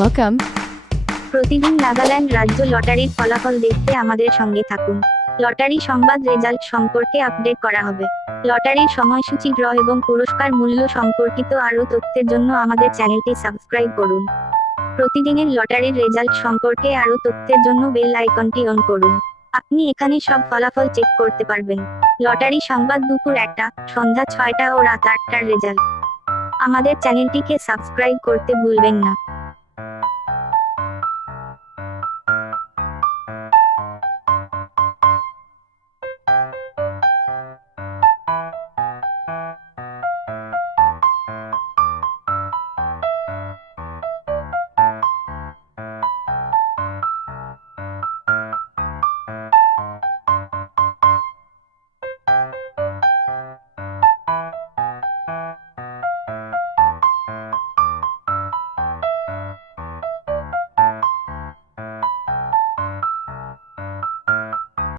Welcome. প্রতিদিন নাগাল্যান্ড রাজ্য লটারির ফলাফল দেখতে আমাদের সঙ্গে থাকুন। লটারি সংবাদ রেজাল্ট সম্পর্কে আপডেট করা হবে। লটারির সময়সূচি, ড্র এবং পুরস্কার মূল্য সম্পর্কিত আরও তথ্যের জন্য আমাদের চ্যানেলটি সাবস্ক্রাইব করুন। প্রতিদিনের লটারির রেজাল্ট সম্পর্কে আরও তথ্যের জন্য বেল আইকনটি অন করুন। আপনি এখানে সব ফলাফল চেক করতে পারবেন। লটারি সংবাদ দুপুর 1টা, সন্ধ্যা 6টা ও রাত 8টার রেজাল্ট। আমাদের চ্যানেলটিকে সাবস্ক্রাইব করতে ভুলবেন না।